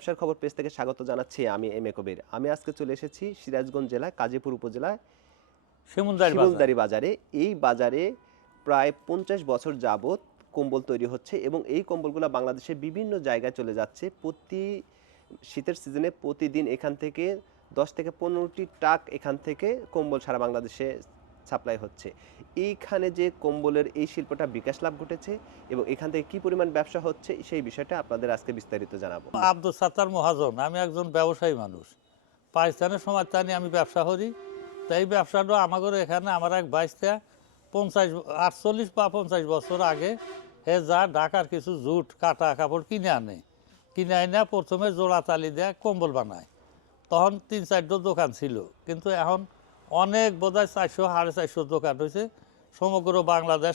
ব্যবসার খবর পেজ থেকে স্বাগত জানাচ্ছি আমি এম এ কবির। আমি আজকে চলে এসেছি সিরাজগঞ্জ জেলায় কাজীপুর উপজেলায় শিমুলদারি বাজারে। এই বাজারে প্রায় পঞ্চাশ বছর যাবত কম্বল তৈরি হচ্ছে এবং এই কম্বলগুলো বাংলাদেশের বিভিন্ন জায়গায় চলে যাচ্ছে। প্রতি শীতের সিজনে প্রতিদিন এখান থেকে দশ থেকে পনেরোটি ট্রাক এখান থেকে কম্বল সারা বাংলাদেশে সাপ্লাই হচ্ছে। এইখানে যে কম্বলের এই শিল্পটা বিকাশ লাভ ঘটেছে এবং এখান থেকে কি পরিমাণ ব্যবসা হচ্ছে সেই বিষয়টা আপনাদের আজকে বিস্তারিত জানাব। আব্দুল সাত্তার মহাজন, আমি একজন ব্যবসায়ী মানুষ। পাকিস্তানের সময় তা আমি ব্যবসা করি। তো এই ব্যবসাটা আমাদের এখানে আমার এক বাইশটা পঞ্চাশ, আটচল্লিশ বা পঞ্চাশ বছর আগে হে যা ঢাকার কিছু জুট, কাটা কাপড় কিনে আনে। কিনে আনে প্রথমে জোড়া তালি দেয় কম্বল বানায়। তখন তিন চারটো দোকান ছিল। কিন্তু এখন অনেক বোধহয় চারশো, সাড়ে চারশো দোকান হয়েছে সমগ্র বাংলাদেশ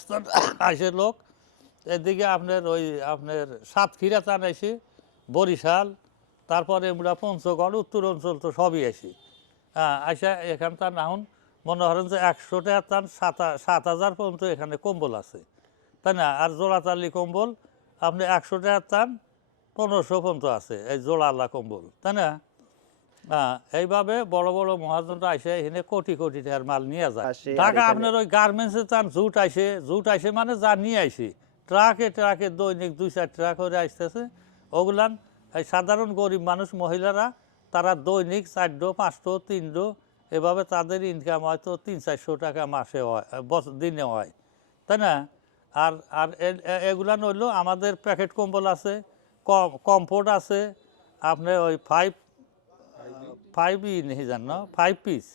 আসে লোক। এদিকে আপনার ওই আপনার সাতক্ষীরা টান আসে বরিশাল, তারপরে আমরা পঞ্চগড়, উত্তর অঞ্চল তো সবই আসি হ্যাঁ আসা এখন মনে করেন যে একশো টাকা টান সাত হাজার পর্যন্ত এখানে কম্বল আছে। তাই না? আর জোড়াতালি কম্বল, আপনি একশো টাকা টান পনেরোশো পর্যন্ত আছে এই জোড়ালা কম্বল। তাই না? এইভাবে বড় বড় মহাজনরা আসে এখানে কোটি কোটি টাকার মাল নিয়ে যায়। ঢাকা আপনার ওই গার্মেন্টসে তার জুট আসে জুট আসে মানে যা নিয়ে আসে ট্রাকে ট্রাকে দৈনিক দুই চার ট্রাক করে আসতেছে ওগুলান এই সাধারণ গরিব মানুষ মহিলারা তারা দৈনিক চারশো পাঁচশো তিনশো এভাবে তাদের ইনকাম হয়তো তিন চারশো টাকা মাসে হয় বছর দিনে হয়। তাই না? আর আর এগুলান হইল আমাদের প্যাকেট কম্বল আছে কম কমফোর্ট আছে আপনার ওই ফাইভ ফাইভ ই নেই জান ফাইভ পিস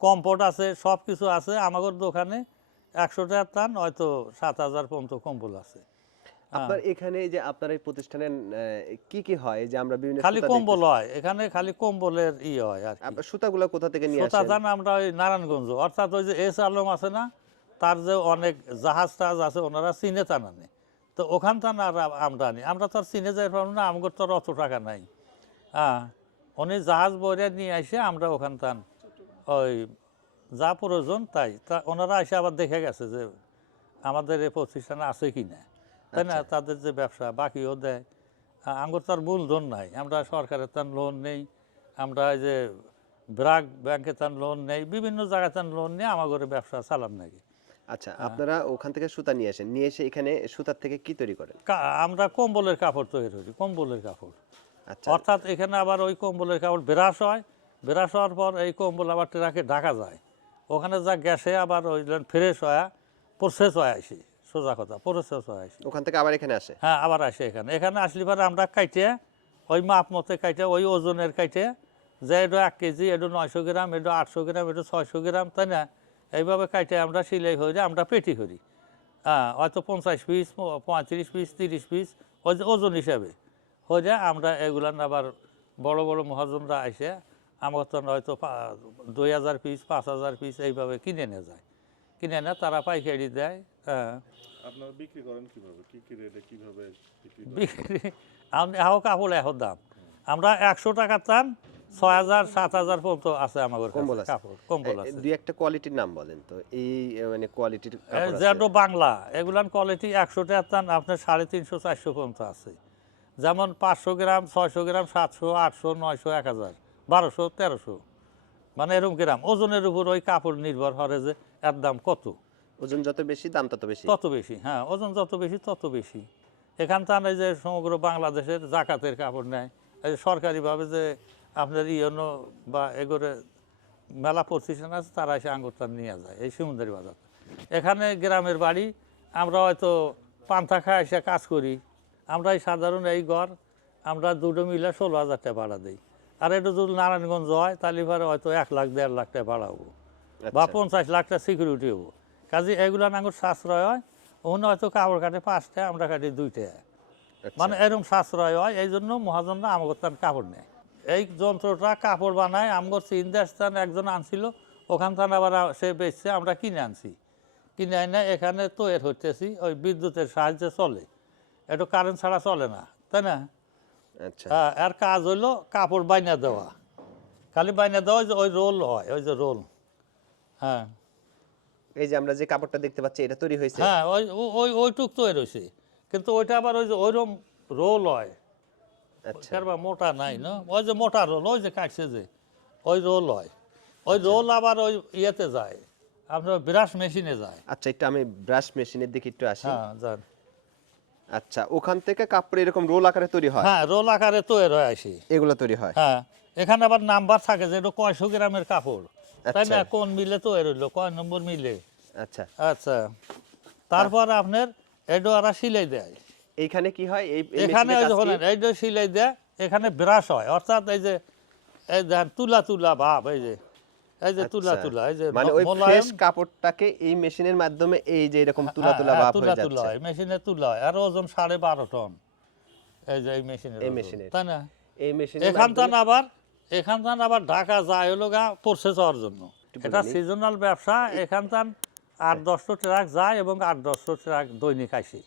কম্পোর্ট আছে সব কিছু আছে আমাদের দোকানে একশো টাকার টান হয়তো সাত হাজার পর্যন্ত কম্বল আছে। আপনার এখানে যে আপনার এই প্রতিষ্ঠানের আহ, কি কি হয়? যে আমরা বিভিন্ন খালি কম্বল। হয় এখানে খালি কম্বলের ই হয় আর আপনার সুতাগুলো কোথা থেকে নিয়ে সোতা আমরা ওই নারায়ণগঞ্জ অর্থাৎ ওই যে এস আলম আছে না তার যে অনেক জাহাজ টাহাজ আছে ওনারা চিনে তো ওখান টান আর আমরা আনি। আমরা তো আর চিনে যাই পারব না আমাদের তো অত টাকা নাই। হ্যাঁ উনি জাহাজ বইরে নিয়ে আসে আমরা ওখান তান ওই যা প্রয়োজন তাই তা ওনারা এসে আবার দেখে গেছে যে আমাদের এই প্রতিষ্ঠান আছে কি না। তাই না? তাদের যে ব্যবসা বাকিও দেয়। আঙ্গুর তার মূলধন নাই আমরা সরকারের তার লোন নেই আমরা এই যে ব্রাক ব্যাংকে তার লোন নেই বিভিন্ন জায়গায় তার লোন নিয়ে আমার ঘরে ব্যবসা চালান নাকি। আচ্ছা আপনারা ওখান থেকে সুতা নিয়ে আসেন নিয়ে এসে এখানে সুতার থেকে কি তৈরি করেন? আমরা কম্বলের কাপড় তৈরি করি কম্বলের কাপড়। আচ্ছা অর্থাৎ এখানে আবার ওই কম্বলের কাপড় বেরাস হয় বেরাস হওয়ার পর এই কম্বল আবার ট্রাকে ঢাকা যায়। ওখানে যা গ্যাসে আবার ওই ফ্রেশ হয় প্রসেস হয় আসি সোজা কথা প্রসেস হয় আসি। ওখান থেকে আবার এখানে আসে? হ্যাঁ আবার আসে এখানে। এখানে আসলে পরে আমরা কাইটে ওই মাপ মতে কাইটে ওই ওজনের কাইটে যে এটা এক কেজি এটা নয়শো গ্রাম এটা আটশো গ্রাম এটা ছয়শো গ্রাম তাই না? এইভাবে কাইটে আমরা সিলাই হয়ে আমরা পেটি করি। হ্যাঁ হয়তো পঞ্চাশ পিস পঁয়ত্রিশ পিস তিরিশ পিস ওই যে ওজন হিসাবে। হয়ে যায় আমরা এগুলান আবার বড় বড় মহাজনরা আসে আমার তো হয়তো দুই হাজার পিস পাঁচ হাজার পিস এইভাবে কিনে নিয়ে যায়। কিনে এনে তারা পাইকারি দেয় হ্যাঁ। আপনারা বিক্রি করেন কীভাবে? কি কি রেটে কীভাবে বিক্রি করেন? বিক্রি আপনি এখন কাপড় এখন দাম। আমরা একশো টাকার টান ছয় হাজার সাত হাজার পর্যন্ত আছে আমাদের কম্বল কাপড় কম্বল আছে। দুই একটা কোয়ালিটির নাম বলেন তো এই মানে কোয়ালিটির যেটা বাংলা এগুলার কোয়ালিটি একশো টাকার টান আপনার সাড়ে তিনশো চারশো পর্যন্ত আছে। যেমন পাঁচশো গ্রাম ছয়শো গ্রাম সাতশো আটশো নয়শো এক হাজার বারোশো তেরোশো। মানে এরকম গ্রাম। ওজনের উপর ওই কাপড় নির্ভর করে যে এর দাম কত। ওজন যত বেশি দাম তত বেশি। তত বেশি হ্যাঁ ওজন যত বেশি তত বেশি। এখান থেকে যে সমগ্র বাংলাদেশের জাকাতের কাপড় নেয়। এই যে সরকারিভাবে যে আপনার ইয়নো বা এগোরে মেলা প্রতিষ্ঠান আছে তারা এসে আঙ্গুরটা নিয়ে যায় এই সমুদ্রের বাজার। এখানে গ্রামের বাড়ি আমরা হয়তো পান্থা খায় এসে কাজ করি। আমরা এই সাধারণ এই ঘর আমরা দুটো মিলে ষোলো হাজার টাকা ভাড়া দিই। আর এটা যদি নারায়ণগঞ্জ হয় তাহলে এবারে হয়তো এক লাখ দেড় লাখ টাকা ভাড়া হব। বা আচ্ছা। পঞ্চাশ লাখ টাকা সিকিউরিটি হব। কাজে এগুলো নাঙ্গুর সাশ্রয় হয় ওখানে হয়তো কাপড় কাটে পাঁচটা আমরা কাটি দুইটা। আচ্ছা। মানে এরকম সাশ্রয় হয় এই জন্য মহাজনরা তার কাপড় নেয়। এই যন্ত্রটা কাপড় বানায় আমগর চিন্তাস্থান একজন আনছিল ওখান থেকে আবার সে বেচছে আমরা কিনে আনছি। কিনে এনে এখানে তৈরি হইতেছি ওই বিদ্যুতের সাহায্যে চলে। এটা কারেন্ট ছাড়া চলে না তাই না? আচ্ছা। আর কাজ হইল কাপড় বাইনা দেওয়া। খালি বাইনা দেওয়া ওই যে ওই রোল হয় ওই যে রোল হ্যাঁ। এই যে আমরা যে কাপড়টা দেখতে পাচ্ছি এটা তৈরি হয়েছে? হ্যাঁ ওই ওই ওইটুক তৈরি হয়েছে। কিন্তু ওইটা আবার ওই যে ওইরকম রোল হয়। আচ্ছা। মোটা নাই না? ওই যে মোটা রোল ওই যে কাটছে যে ওই রোল হয়। ওই রোল আবার ওই ইয়েতে যায়। আপনার ব্রাশ মেশিনে যায়। আচ্ছা একটু আমি ব্রাশ মেশিনের দিকে একটু আসি। হ্যাঁ যান। আচ্ছা ওখান থেকে কাপড় এরকম রোল আকারে তৈরি হয়? হ্যাঁ রোল আকারে তৈরি হয় আসি। এগুলো তৈরি হয়? হ্যাঁ এখানে আবার নাম্বার থাকে যে এটা কয়শো গ্রামের কাপড়। তাই না? আচ্ছা। কোন মিলে তৈরি হইল কয় নম্বর মিলে? আচ্ছা। আচ্ছা তারপর আপনার এটা ওরা সিলাই দেয়। এইখানে কি হয়? এই এখানে মেশিনের ওই কাজ যে কি? শোনেন, এই যে সিলাই দেয় এখানে ব্রাশ হয়। অর্থাৎ এই যে এই দেখেন তুলা তুলা ভাব এই যে। এই যে তুলা আচ্ছা। তুলা এই যে মানে ওই ফ্রেশ কাপড়টাকে এই মেশিনের মাধ্যমে এই যে এরকম তুলা হ্যাঁ, তুলা হ্যাঁ, ভাব তুলা হয়ে তুলা যাচ্ছে। মেশিনে তুলা হয়। আর ওজন সাড়ে বারো টন। এই যে এই মেশিনের এই মেশিনের। তাই না? এই এখান থেকে আবার এখান থেকে আবার ঢাকা যায় হলো গা পড়ছে যাওয়ার জন্য। এটা সিজনাল ব্যবসা। এখান থেকে আট দশটা ট্রাক যায় এবং আট দশটা ট্রাক দৈনিক আসে।